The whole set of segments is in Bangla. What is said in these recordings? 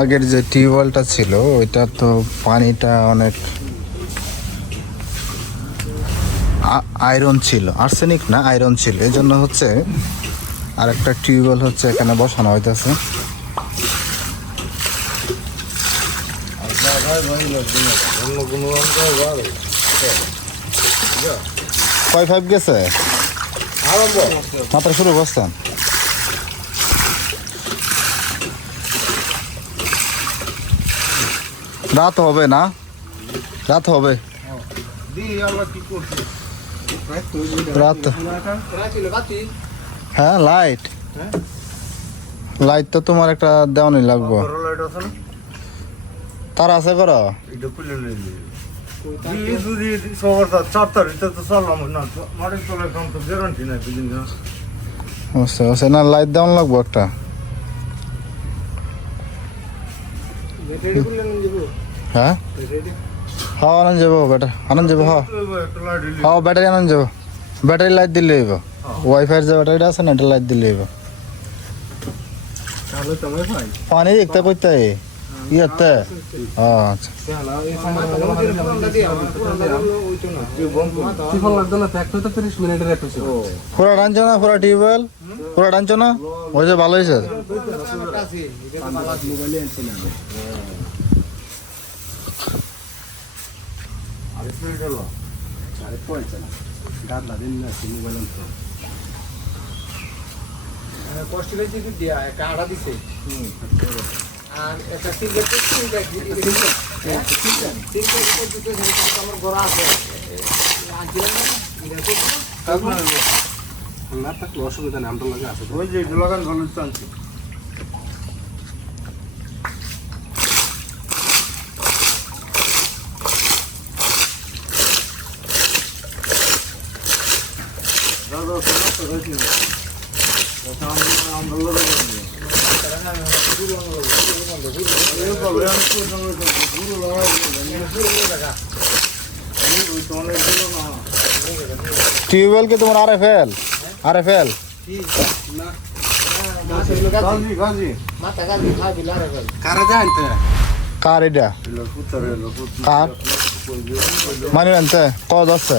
আগের যে টিউবওয়েলটা ছিল ওইটা তো পানিটা অনেক আয়রন ছিল, আর্সেনিক না আয়রন ছিল, এই জন্য হচ্ছে আরেকটা টিউবওয়েল হচ্ছে এখানে বসানো হইতেছে। কয় পাইপ গেছে মাত্র শুরু করছেন? রাত হবে না, রাত হবে, রাত। হ্যাঁ লাইট, লাইট তো তোমার একটা দেওয়ানি লাগবো। তার আছে করো না, লাইট দেওয়ান লাগবো একটা। হ্যাঁ হ্যাঁ আনন্দ যাবো, ব্যাটারি আনন্দ যাবো, হ্যাঁ হ্যাঁ ব্যাটারি আনন্দ যাবো, ব্যাটারি লাইট দিলে হইব, ওয়াইফাইয়ের যে ব্যাটারিটা আছে না এটা লাইট দিলে হইব। পানি দেখতে করতে ইয়াতে আচ্ছা পুরা টানছো না, পুরা টিউবওয়েল পুরা টানছো না, ওই যে ভালো হয়েছে। অসুবিধা নেই, আমরা লাগে আছে ওই যে লাগান ভালো চান্স। টিউবওয়েল के तुम्हारा आरएफएल आरएफएल कार এটা कार মানে আনতে কত আছে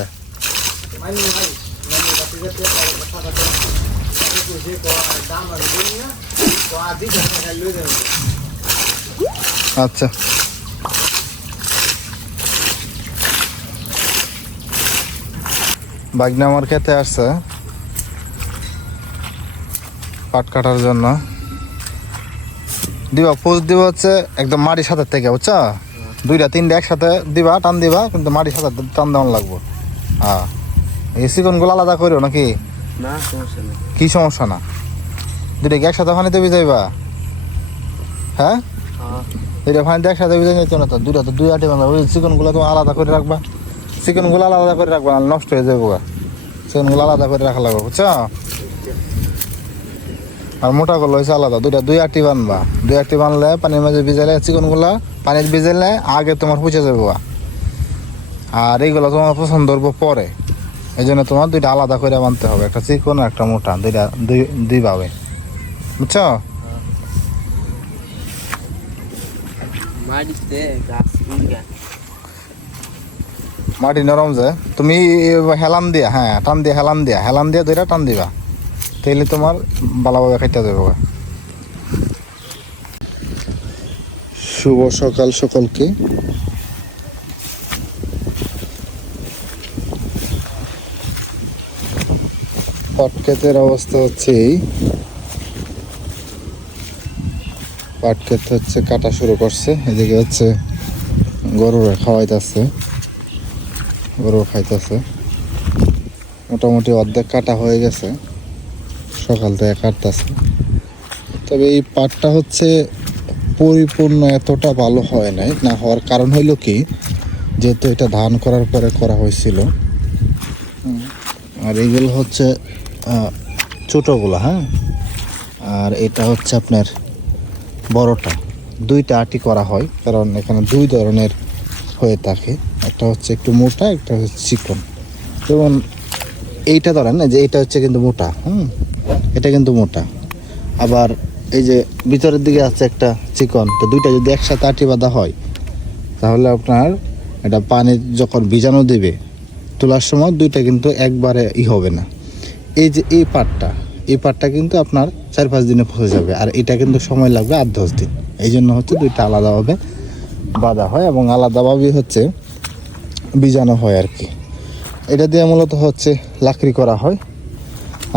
আচ্ছা বাগনা আমার খেতে আসছে পাট কাটার জন্য। দিবা পোস্ট দিব হচ্ছে একদম মাটির সাথে থেকে, বুঝছো? দুইটা তিনটা একসাথে দিবা, টান দিবা, কিন্তু মাটির সাথে টান দেওয়ান লাগবো। হ্যাঁ এই চিকনগুলো আলাদা করো নাকি? না সমস্যা নেই। কি সমস্যা না? দুইটা কি একসাথে পানিতে ভিজাইবা? হ্যাঁ দুইটা পানিতে একসাথে ভিজাই নিতে না তো, দুইটা তো দুই আটি বান্ধা। ওই চিকনগুলো তোমার আলাদা করে রাখবা, চিকেনগুলো আলাদা করে রাখবা, নষ্ট হয়ে যাবো। চিকেনগুলো আলাদা করে রাখা লাগবে, বুঝছো? আর মোটা গুলো হয়েছে আলাদা, দুই আটি বানবা। দুই আটি বানলে পানির মাঝে ভিজাইলে চিকেনগুলা পানির ভিজাইলে আগে তোমার পুষে যাবো। আর এইগুলো তোমার পছন্দ করবো পরে, এই জন্য তোমার দুইটা আলাদা করে বানতে হবে, একটা চিকন আর একটা মোটা, দুই ভাবে, বুঝছো? মাটি নরম যে তুমি হেলান দিয়া, হ্যাঁ টান দিয়া, হেলান দিয়া দুইটা টান দিবা, তাইলে তোমার ভালোভাবে খাইতে যাবে। শুভ সকাল সকলকে। পাট ক্ষেতের অবস্থা হচ্ছে এই, পাট ক্ষেত হচ্ছে কাটা শুরু করছে। এদিকে হচ্ছে গরুরা খাওয়াইতেছে, গরু খাইতেছে। মোটামুটি অর্ধেক কাটা হয়ে গেছে, সকাল থেকে কাটতেছে। তবে এই পাটটা হচ্ছে পরিপূর্ণ এতটা ভালো হয় নাই, না হওয়ার কারণ হইল কি, যেহেতু এটা ধান করার পরে করা হয়েছিল। আর এইগুলো হচ্ছে ছোটোগুলো, হ্যাঁ। আর এটা হচ্ছে আপনার বড়টা, দুইটা আটি করা হয়, কারণ এখানে দুই ধরনের হয়ে থাকে, একটা হচ্ছে একটু মোটা, একটা হচ্ছে চিকন। যেমন এইটা ধরেন না, যে এইটা হচ্ছে কিন্তু মোটা, এটা কিন্তু মোটা। আবার এই যে ভিতরের দিকে আছে একটা চিকন, তো দুইটা যদি একসাথে আটি বাঁধা হয় তাহলে আপনার এটা পানি যখন বীজাণু দেবে তোলার সময় দুইটা কিন্তু একবারে হবে না। এই যে এই পাটটা কিন্তু আপনার 4-5 দিনে পচে যাবে, আর এটা কিন্তু সময় লাগবে 8-10 দিন। এই জন্য হচ্ছে দুইটা আলাদাভাবে বাঁধা হয় এবং আলাদাভাবেই হচ্ছে বীজাণু হয় আর কি। এটা দিয়ে মূলত হচ্ছে লাকড়ি করা হয়,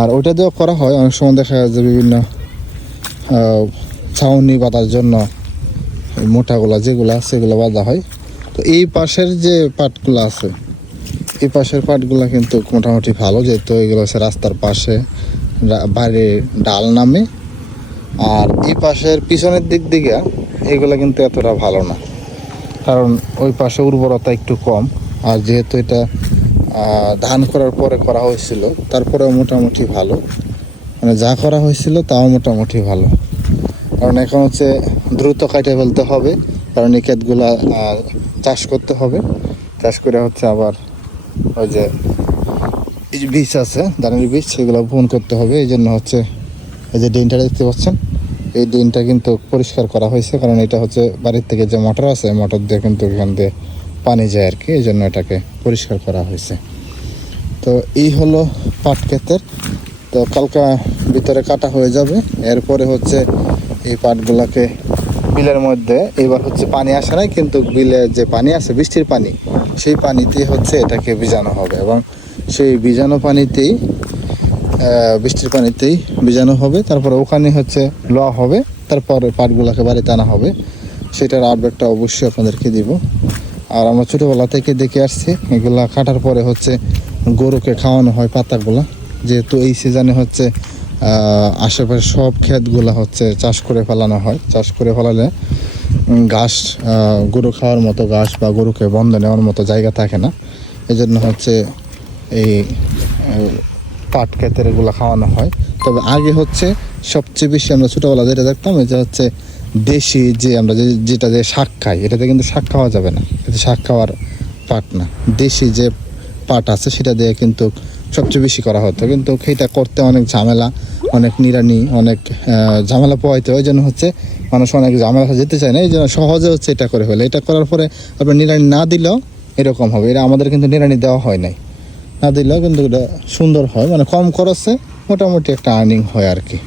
আর ওইটা দিয়েও করা হয় অনেক সময়। দেখা যায় যে বিভিন্ন ছাউনি বাঁধার জন্য মোটাগুলা যেগুলো সেগুলো বাঁধা হয়। তো এই পাশের যে পাটগুলো আছে, এই পাশের পাটগুলো কিন্তু মোটামুটি ভালো, যেহেতু এগুলো হচ্ছে রাস্তার পাশে বাইরে ডাল নামে। আর এই পাশের পিছনের দিক দিকে এগুলো কিন্তু এতটা ভালো না, কারণ ওই পাশে উর্বরতা একটু কম। আর যেহেতু এটা ধান করার পরে করা হয়েছিল, তারপরেও মোটামুটি ভালো, মানে যা করা হয়েছিল তাও মোটামুটি ভালো। কারণ এখন হচ্ছে দ্রুত কাটে ফেলতে হবে, কারণ এই ক্ষেতগুলা চাষ করতে হবে। চাষ করে হচ্ছে আবার ওই যে এই যে বীজ আছে, ধানের বীজ, সেগুলো বপন করতে হবে। এই জন্য হচ্ছে এই যে ড্রেনটা দেখতে পাচ্ছেন, এই ড্রেনটা কিন্তু পরিষ্কার করা হয়েছে, কারণ এটা হচ্ছে বাড়ির থেকে যে মোটর আছে, মোটর দিয়ে কিন্তু এখান দিয়ে পানি যায় আর কি, এই জন্য এটাকে পরিষ্কার করা হয়েছে। তো এই হলো পাট ক্ষেতের। তো কালকা ভিতরে কাটা হয়ে যাবে, এরপরে হচ্ছে এই পাটগুলোকে বিলের মধ্যে, এবার হচ্ছে পানি আসে নাই, কিন্তু বিলে যে পানি আছে বৃষ্টির পানি, সেই পানিতেই হচ্ছে এটাকে ভিজানো হবে, এবং সেই ভিজানো পানিতেই বৃষ্টির পানিতেই ভিজানো হবে। তারপরে ওখানে হচ্ছে লোয়া হবে, তারপরে পাটগুলোকে বাড়িতে আনা হবে। সেটার আপডেটটা অবশ্যই আপনাদেরকে দিব। আর আমরা ছোটোবেলা থেকে দেখে আসছি, এগুলা কাটার পরে হচ্ছে গরুকে খাওয়ানো হয় পাতাগুলা, যেহেতু এই সিজনে হচ্ছে আশেপাশে সব ক্ষেতগুলা হচ্ছে চাষ করে ফেলানো হয়। চাষ করে ফেলালে ঘাস, গরু খাওয়ার মতো ঘাস বা গরুকে বন্ধ নেওয়ার মতো জায়গা থাকে না, এই জন্য হচ্ছে এই পাট ক্ষেতের এগুলো খাওয়ানো হয়। তবে আগে হচ্ছে সবচেয়ে বেশি আমরা ছোটোবেলা যেটা দেখতাম, এটা হচ্ছে দেশি যে আমরা যেটা যে শাক খাই, এটাতে কিন্তু শাক খাওয়া যাবে না, এটা শাক খাওয়ার পাট না। দেশি যে পাট আছে সেটা দিয়ে কিন্তু সবচেয়ে বেশি করা হতো, কিন্তু সেইটা করতে অনেক ঝামেলা, অনেক নিড়ানি, অনেক ঝামেলা পোহাইতে হয়। এই জন্য হচ্ছে মানুষ অনেক ঝামেলা যেতে চায় না, এই জন্য সহজে হচ্ছে এটা করে ফেলে। এটা করার পরে আপনার নিড়ানি না দিলেও এরকম হবে। এটা আমাদের কিন্তু নিড়ানি দেওয়া হয় নাই, না দিলেও কিন্তু এটা সুন্দর হয়, মানে কম খরচে মোটামুটি একটা আর্নিং হয় আর কি।